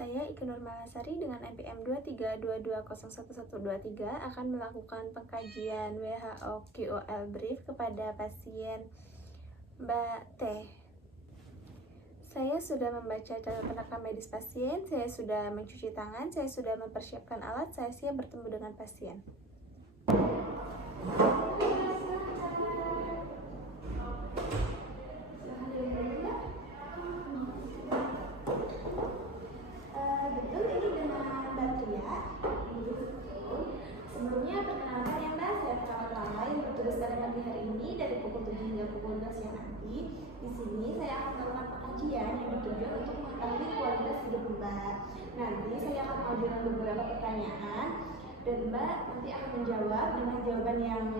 Saya Ike Nurmalasari dengan NPM 2322011123 akan melakukan pengkajian WHO QOL brief kepada pasien Mbak T. Saya sudah membaca catatan rekam medis pasien, saya sudah mencuci tangan, saya sudah mempersiapkan alat, saya siap bertemu dengan pasien. Betul, ini dengan Mbak Tria. Sebelumnya perkenalkan ya Mbak, saya perawat Lala yang bertugas pada pagi hari ini dari pukul 7 hingga pukul 12 siang nanti. Di sini saya akan melakukan pengkajian yang bertujuan untuk mengetahui kualitas hidup Mbak. Nanti saya akan mengajukan beberapa pertanyaan dan Mbak nanti akan menjawab dengan jawaban yang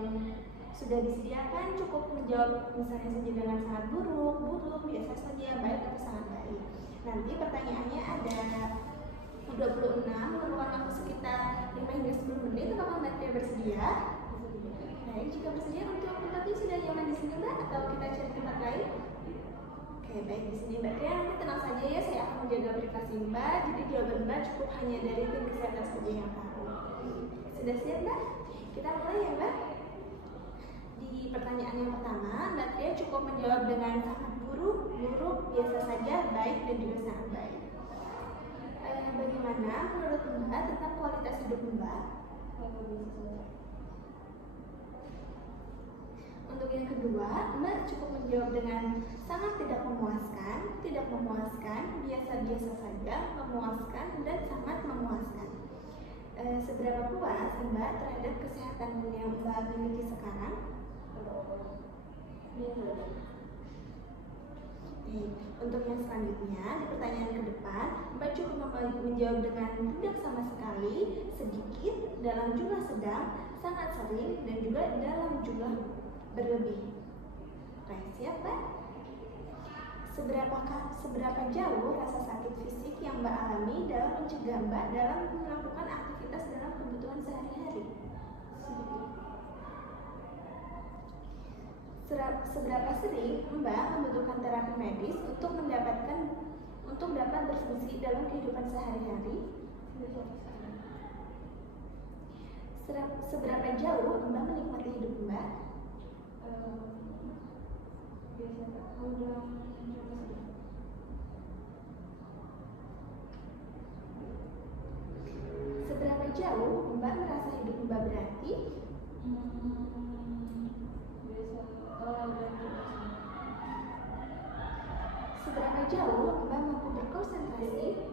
sudah disediakan. Cukup menjawab misalnya saja dengan sangat buruk, biasa saja, baik atau sangat baik. Nanti pertanyaannya ada 26, memerlukan waktu sekitar 5 hingga 10 menit. Apakah Mbak Tria bersedia? Baik, jika bersedia untuk tempatnya sudah nyaman di sini Mbak, atau kita cari tempat lain? Oke, baik, di sini Mbak Tria, nanti tenang saja ya, saya akan menjaga privasi Mbak. Jadi jawaban Mbak cukup hanya dari tim kesehatan saja yang tahu. Sudah siap Mbak? Kita mulai ya Mbak. Di pertanyaan yang pertama, Mbak Tria cukup menjawab dengan sangat buruk, biasa saja, baik, dan juga sangat baik. Bagaimana menurut Mbak tentang kualitas hidup Mbak? Untuk yang kedua, Mbak cukup menjawab dengan sangat tidak memuaskan, biasa-biasa saja, memuaskan, dan sangat memuaskan. Seberapa puas Mbak terhadap kesehatan yang Mbak miliki sekarang? Untuk yang selanjutnya, di pertanyaan ke depan, Mbak cukup menjawab dengan tidak sama sekali, sedikit, dalam jumlah sedang, sangat sering, dan juga dalam jumlah berlebih. Baik, siap Mbak? Seberapa jauh rasa sakit fisik yang Mbak alami dalam mencegah Mbak dalam melakukan aktivitas dalam kebutuhan sehari-hari? Seberapa sering Mbak membutuhkan terapi medis untuk dapat berfungsi dalam kehidupan sehari-hari? Seberapa jauh Mbak menikmati hidup Mbak? Seberapa jauh Mbak merasa hidup Mbak berarti? Seberapa jauh Mbak mampu berkonsentrasi?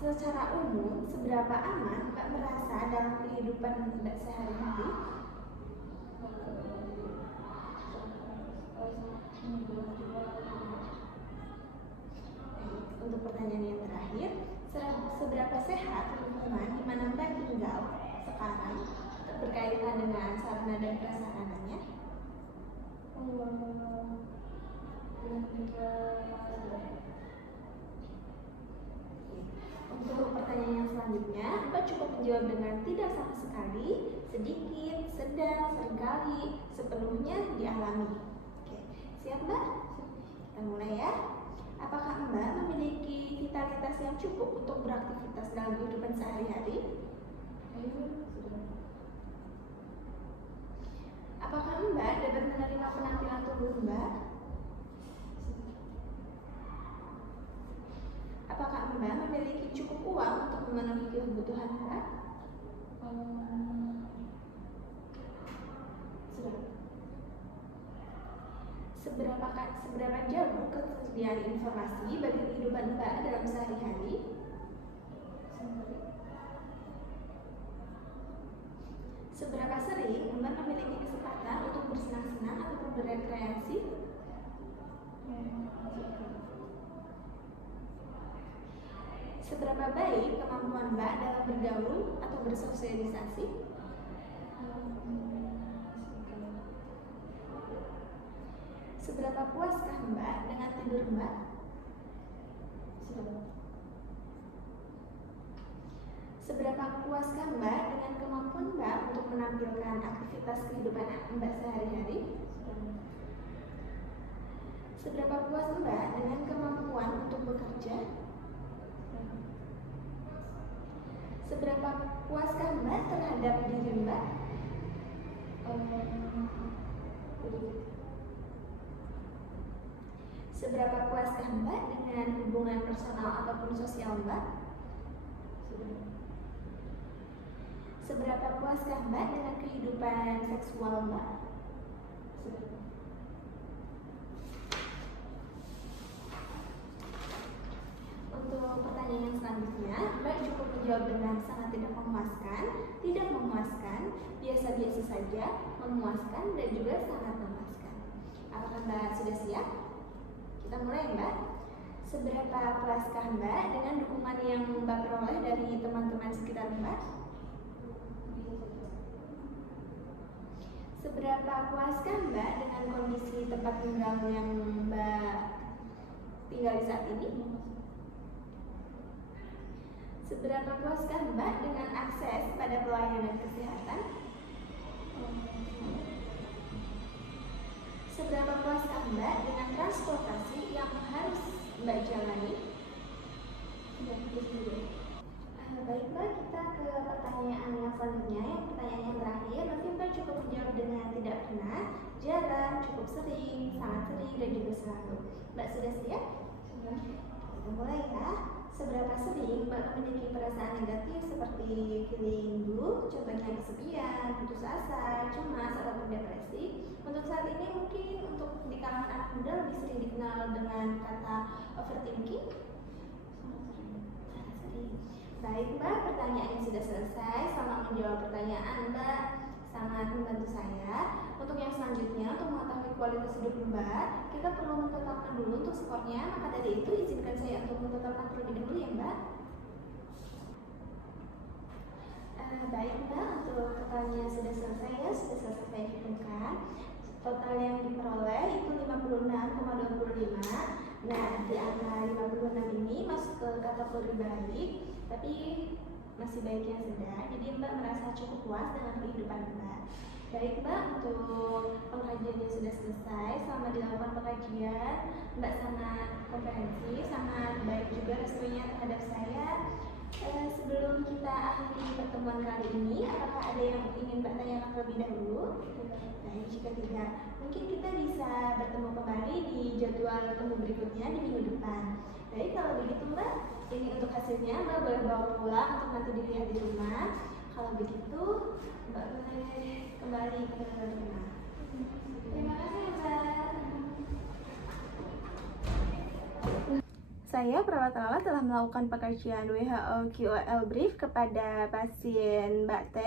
Secara umum, seberapa aman Mbak merasa dalam kehidupan Mbak sehari-hari? Untuk pertanyaan yang terakhir, seberapa sehat lingkungan di mana Mbak tinggal sekarang berkaitan dengan sarana dan prasarananya? Untuk pertanyaan yang selanjutnya, Mbak cukup menjawab dengan tidak sama sekali, sedikit, sedang, seringkali, sepenuhnya dialami. Oke, siap Mbak? Kita mulai ya. Apakah Mbak memiliki vitalitas yang cukup untuk beraktivitas dalam kehidupan sehari-hari? Apakah Mbak dapat menerima penampilan tubuh Mbak? Apakah Mbak memiliki cukup uang untuk memenuhi kebutuhan Mbak? Seberapa jauh ketersediaan informasi bagi kehidupan Mbak dalam sehari-hari? Seberapa sering Mbak memiliki kesempatan untuk bersenang-senang ataupun berekreasi? Seberapa baik kemampuan Mbak dalam bergaul atau bersosialisasi? Seberapa puaskah Mbak dengan tidur Mbak? Seberapa puaskah Mbak dengan kemampuan Mbak untuk menampilkan aktivitas kehidupan Mbak sehari-hari? Seberapa puas Mbak dengan kemampuan untuk bekerja? Seberapa puaskah Mbak terhadap diri Mbak? Seberapa puaskah Mbak dengan hubungan personal ataupun sosial Mbak? Seberapa puaskah Mbak dengan kehidupan seksual Mbak? Untuk pertanyaan yang selanjutnya, Mbak cukup menjawab dengan sangat tidak memuaskan, tidak memuaskan, biasa-biasa saja, memuaskan, dan juga sangat memuaskan. Apakah Mbak sudah siap? Kita mulai Mbak. Seberapa puaskah Mbak dengan dukungan yang Mbak peroleh dari teman-teman sekitar Mbak? Seberapa puaskah Mbak dengan kondisi tempat tinggal yang Mbak tinggal di saat ini? Seberapa puaskah Mbak dengan akses pada pelayanan kesehatan? Seberapa puaskah Mbak dengan transportasi yang harus Mbak jalani? Baik Mbak, kita ke pertanyaan yang selanjutnya. Yang pertanyaan yang terakhir, nanti Mbak cukup menjawab dengan tidak pernah, jarang, cukup sering, sangat sering, dan juga selalu. Mbak sudah siap? Sudah. Kita mulai ya. Seberapa sering Mbak memiliki perasaan negatif seperti feeling blue, contohnya kesepian, putus asa, cemas, ataupun depresi? Untuk saat ini mungkin untuk di kalangan anak muda lebih sering dikenal dengan kata overthinking. Baik Mbak, pertanyaannya sudah selesai. Selamat menjawab pertanyaan Mbak, sangat membantu saya. Untuk yang selanjutnya, untuk mengetahui kualitas hidup Mbak, kita perlu menetapkan dulu untuk skornya. Maka dari itu izinkan saya untuk menetapkan terlebih dahulu ya Mbak. Baik Mbak, untuk totalnya sudah selesai ya, sudah selesai saya hitungkan. Total yang diperoleh itu 56,25. Nah, di angka 56 ini masuk ke kategori baik, tapi masih baik yang sedang. Jadi Mbak merasa cukup puas dengan kehidupan Mbak. Baik Mbak, untuk pengajiannya sudah selesai. Selama dilakukan pengajian, Mbak sangat komprehensif, sangat baik juga responnya terhadap saya. Sebelum kita akhiri pertemuan kali ini, apakah ada yang ingin Mbak tanyakan terlebih dahulu? Baik, jika tidak, mungkin kita bisa bertemu kembali di jadwal temu berikutnya di minggu depan. Baik, kalau begitu Mbak, ini untuk hasilnya Mbak boleh bawa pulang untuk nanti dilihat di rumah. Kalau begitu, Mbak boleh kembali ke rumah. Terima kasih Mbak. Saya, perawat Lala, telah melakukan pengkajian WHO QOL brief kepada pasien Mbak T.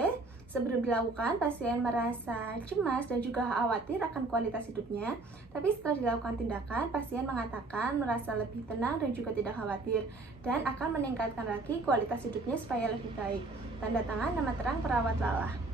Sebelum dilakukan, pasien merasa cemas dan juga khawatir akan kualitas hidupnya. Tapi setelah dilakukan tindakan, pasien mengatakan merasa lebih tenang dan juga tidak khawatir, dan akan meningkatkan lagi kualitas hidupnya supaya lebih baik. Tanda tangan nama terang perawat Lala.